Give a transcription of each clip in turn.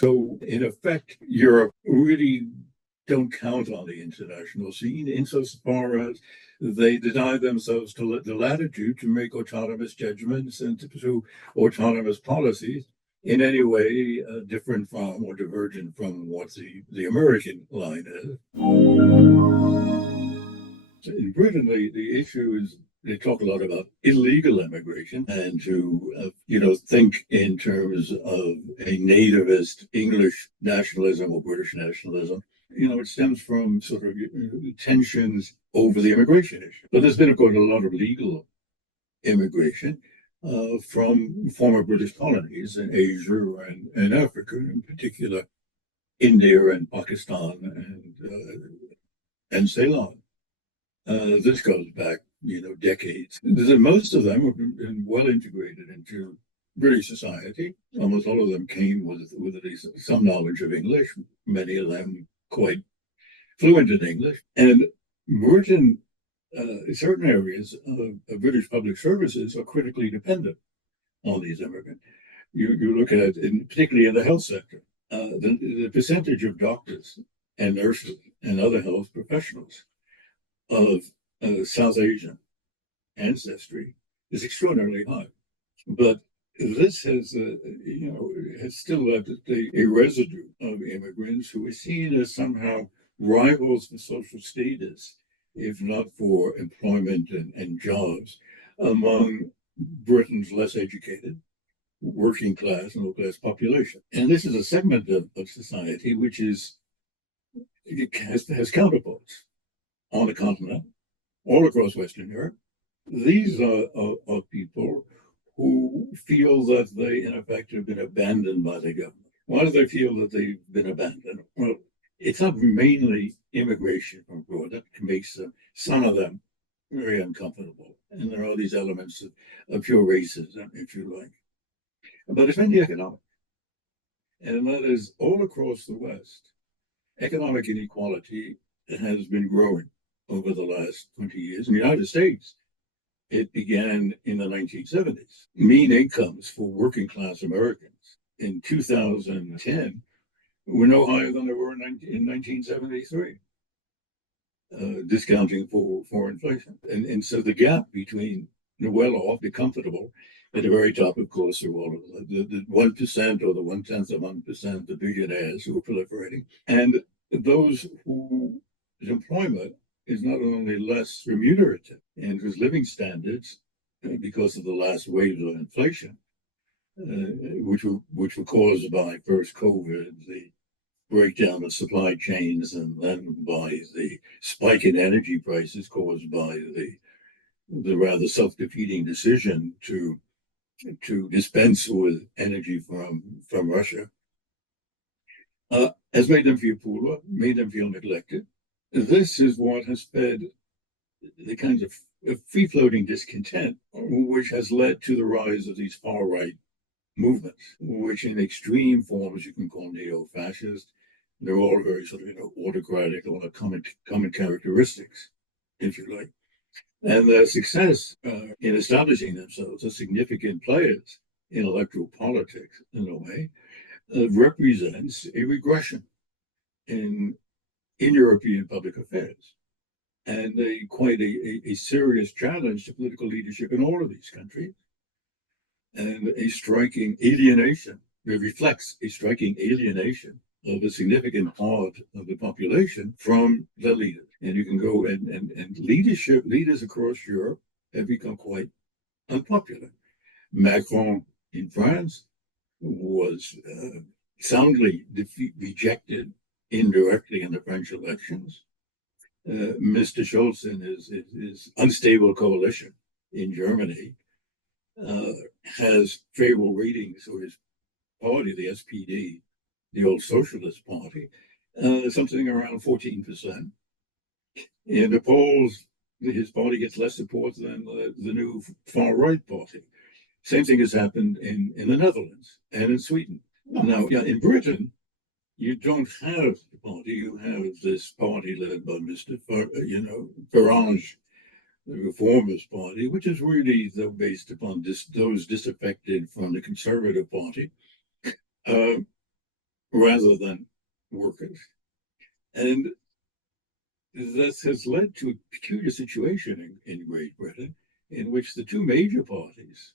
So, in effect, Europe really don't count on the international scene insofar as they deny themselves to the latitude to make autonomous judgments and to pursue autonomous policies in any way different from or divergent from what the American line is. In Britain, the issue is they talk a lot about illegal immigration and to think in terms of a nativist English nationalism or British nationalism. It stems from sort of tensions over the immigration issue. But there's been, of course, a lot of legal immigration from former British colonies in Asia and Africa, in particular India and Pakistan and Ceylon. This goes back, decades. Most of them have been well integrated into British society. Almost all of them came with at least some knowledge of English, many of them quite fluent in English. And Britain, certain areas of British public services are critically dependent on these immigrants. You look at, particularly in the health sector, the percentage of doctors and nurses and other health professionals of South Asian ancestry is extraordinarily high. But this has still left a residue of immigrants who are seen as somehow rivals for social status, if not for employment and jobs, among Britain's less educated, working class and middle class population. And this is a segment of society which has counterparts on the continent, all across Western Europe. These are people who feel that they, in effect, have been abandoned by the government. Why do they feel that they've been abandoned? Well, it's not mainly immigration from abroad that makes some of them very uncomfortable. And there are these elements of pure racism, if you like. But it's mainly economic. And that is all across the West. Economic inequality has been growing over the last 20 years. In the United States, it began in the 1970s. Mean incomes for working class Americans in 2010 were no higher than they were in 1973, discounting for inflation. And so the gap between the well-off, the comfortable, at the very top, of course, are all of the 1% or the 1/10 of 1%, the billionaires who are proliferating, and those whose employment is not only less remunerative and whose living standards, because of the last waves of inflation, which were caused by first COVID, the breakdown of supply chains, and then by the spike in energy prices caused by the rather self-defeating decision to dispense with energy from Russia, has made them feel poorer, made them feel neglected. This is what has fed the kinds of free-floating discontent, which has led to the rise of these far-right movements, which in extreme forms you can call neo-fascist. They're all very sort of autocratic, all have common characteristics, if you like. And their success in establishing themselves as significant players in electoral politics, in a way, represents a regression in European public affairs, and quite a serious challenge to political leadership in all of these countries, and a striking alienation. It reflects a striking alienation of a significant part of the population from the leaders. And you can go and leaders across Europe have become quite unpopular. Macron in France was soundly rejected indirectly in the French elections. Mr. Scholz and his unstable coalition in Germany has favorable ratings for his party, the SPD, the old Socialist Party, something around 14%. In the polls, his party gets less support than the new far-right party. Same thing has happened in the Netherlands and in Sweden. Now, in Britain, you don't have the party. You have this party led by Mr. Farage, the Reformist Party, which is really based upon those disaffected from the Conservative Party. rather than workers. And this has led to a peculiar situation in Great Britain in which the two major parties,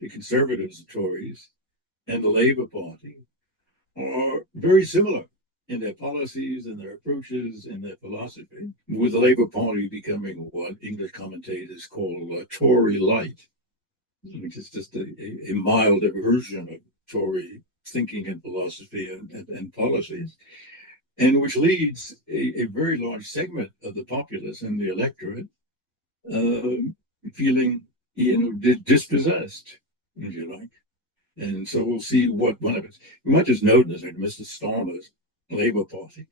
the Conservatives, the Tories, and the Labour Party, are very similar in their policies and their approaches and their philosophy, with the Labour Party becoming what English commentators call Tory light, which is just a mild version of Tory thinking and philosophy and policies, and which leads a very large segment of the populace and the electorate feeling, dispossessed, if you like. And so we'll see what one of it. You might just notice that Mr. Starmer's Labour Party,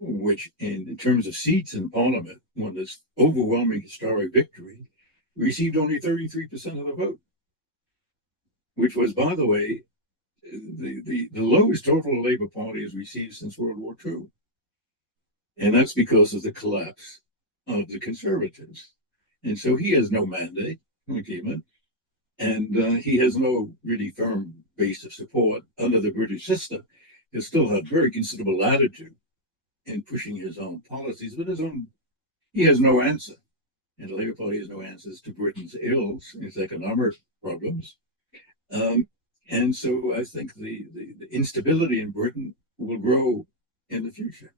which in terms of seats in Parliament won this overwhelming historic victory, received only 33% of the vote, which was, by the way, the lowest total Labour Party has received since World War II. And that's because of the collapse of the Conservatives. And so he has no mandate, and he has no really firm base of support under the British system. He'll still have very considerable latitude in pushing his own policies, but he has no answer. And the Labour Party has no answers to Britain's ills, its economic problems. And so I think the instability in Britain will grow in the future.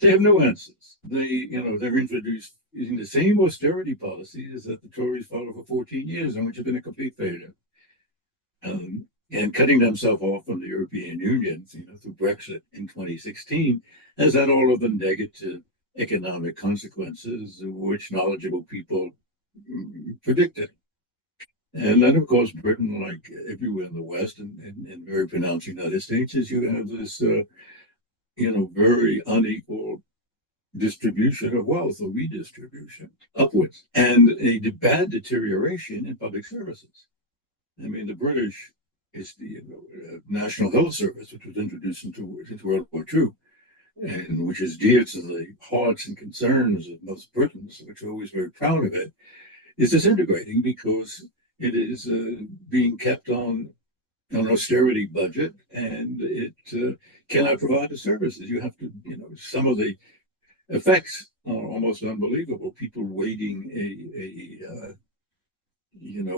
They have no answers. They're introduced using the same austerity policies that the Tories followed for 14 years, and which have been a complete failure. And cutting themselves off from the European Union, through Brexit in 2016, has had all of the negative economic consequences, which knowledgeable people predicted. And then, of course, Britain, like everywhere in the West and very pronounced United States, is you have this, very unequal distribution of wealth or redistribution upwards, and a bad deterioration in public services. I mean, the British is the National Health Service, which was introduced into World War II, and which is dear to the hearts and concerns of most Britons, which are always very proud of it, is disintegrating because it is being kept on an austerity budget, and it cannot provide the services. You have to, some of the effects are almost unbelievable. People waiting a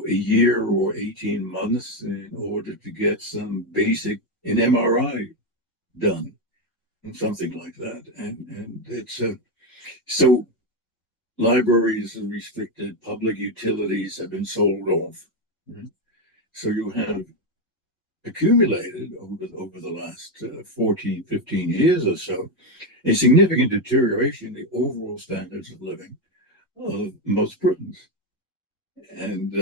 year or 18 months in order to get some basic an MRI done, and something like that. And it's so libraries are restricted, public utilities have been sold off. So you have accumulated over the last 14, 15 years or so, a significant deterioration in the overall standards of living of most Britons. And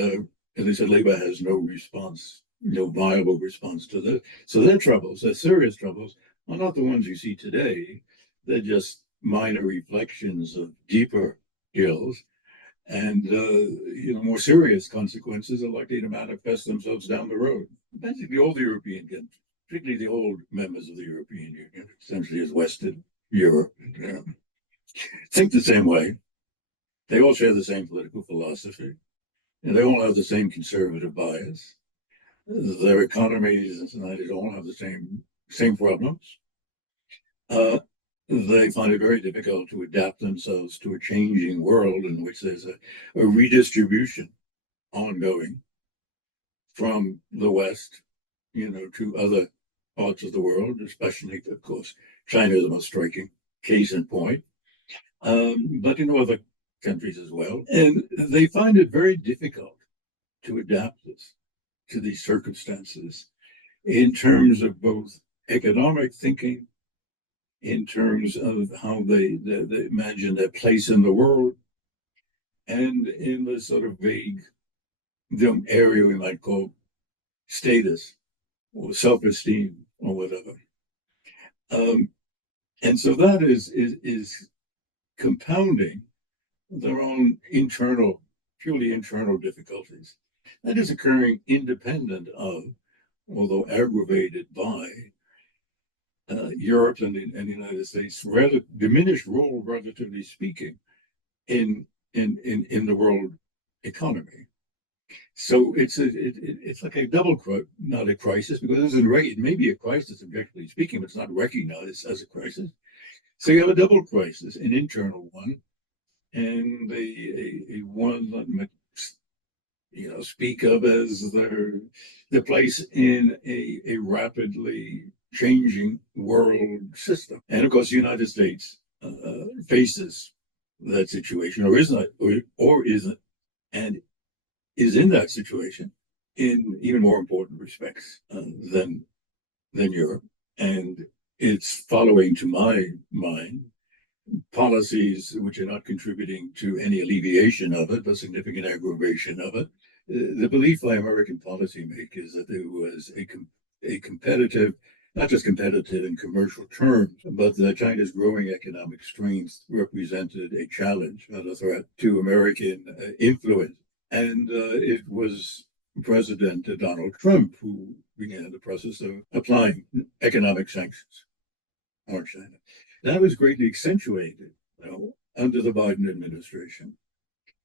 as I said, Labour has no response, no viable response to that. So their troubles, their serious troubles, are not the ones you see today. They're just minor reflections of deeper ills. And more serious consequences are likely to manifest themselves down the road. Basically, all the European countries, particularly the old members of the European Union, essentially as Western Europe, think the same way. They all share the same political philosophy, and they all have the same conservative bias. Their economies and societies all have the same problems. They find it very difficult to adapt themselves to a changing world in which there's a redistribution ongoing from the West, to other parts of the world, especially, of course, China is the most striking case in point, but other countries as well. And they find it very difficult to adapt this to these circumstances in terms of both economic thinking, in terms of how they imagine their place in the world, and in the sort of vague area we might call status or self-esteem or whatever. And so that is compounding their own purely internal difficulties. That is occurring independent of, although aggravated by, Europe and the United States' rather diminished role, relatively speaking, in the world economy. So it's like a not a crisis, because it isn't right. It may be a crisis objectively speaking, but it's not recognized as a crisis. So you have a double crisis, an internal one, and a one that speak of as the place in a rapidly changing world system. And of course, the United States faces that situation, or is not, or isn't, and is in that situation in even more important respects than Europe. And it's following, to my mind, policies which are not contributing to any alleviation of it, but significant aggravation of it. The belief by American policymakers that there was a competitive, not just competitive in commercial terms, but that China's growing economic strength represented a challenge, not a threat, to American influence. And it was President Donald Trump who began the process of applying economic sanctions on China. That was greatly accentuated under the Biden administration.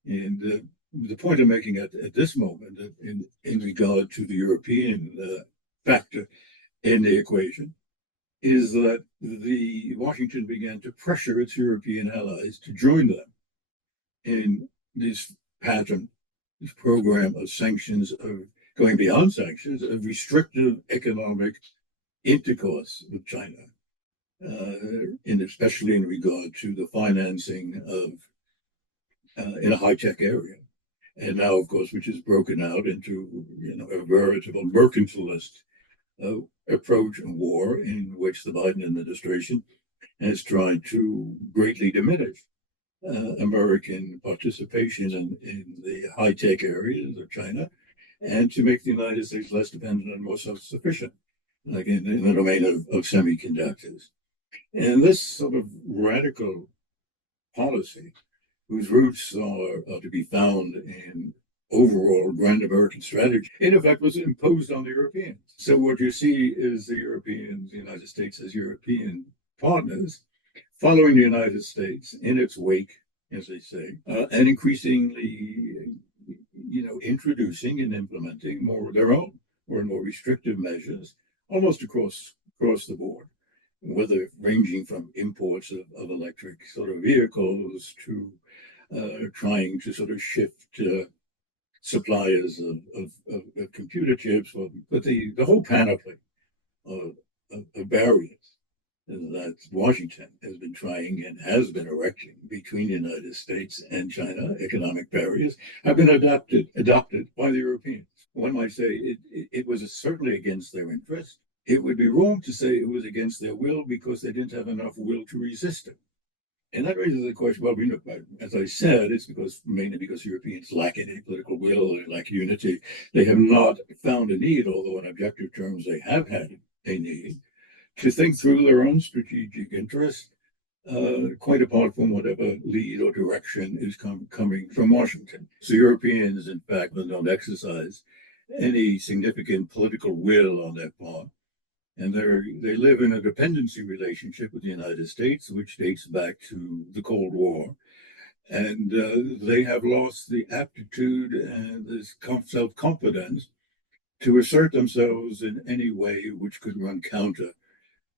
And the point I'm making at this moment in regard to the European factor in the equation is that Washington began to pressure its European allies to join them in this pattern, this program of sanctions, of going beyond sanctions, of restrictive economic intercourse with China. Especially in regard to the financing of in a high-tech area. And now, of course, which is broken out into a veritable mercantilist approach and war, in which the Biden administration has tried to greatly diminish American participation in the high-tech areas of China, and to make the United States less dependent and more self-sufficient, like in the domain of semiconductors. And this sort of radical policy, whose roots are to be found in overall grand American strategy, in effect was imposed on the Europeans. So what you see is the United States as European partners, following the United States in its wake, as they say, and increasingly, introducing and implementing more of their own, more and more restrictive measures, almost across the board, whether ranging from imports of electric sort of vehicles to trying to sort of shift suppliers of computer chips, but the whole panoply of barriers that Washington has been trying and has been erecting between the United States and China, economic barriers, have been adopted by the Europeans. One might say it was certainly against their interest. It would be wrong to say it was against their will because they didn't have enough will to resist it. And that raises the question, well, as I said, it's mainly because Europeans lack any political will, they lack unity. They have not found a need, although in objective terms they have had a need, to think through their own strategic interests, quite apart from whatever lead or direction is coming from Washington. So Europeans, in fact, don't exercise any significant political will on their part. And they live in a dependency relationship with the United States, which dates back to the Cold War. And they have lost the aptitude and this self-confidence to assert themselves in any way which could run counter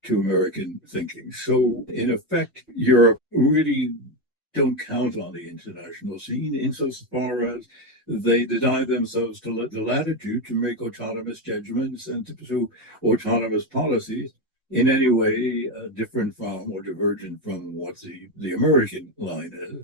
to American thinking. So, in effect, Europe really don't count on the international scene insofar as they deny themselves to the latitude to make autonomous judgments and to pursue autonomous policies in any way different from or divergent from what the American line is.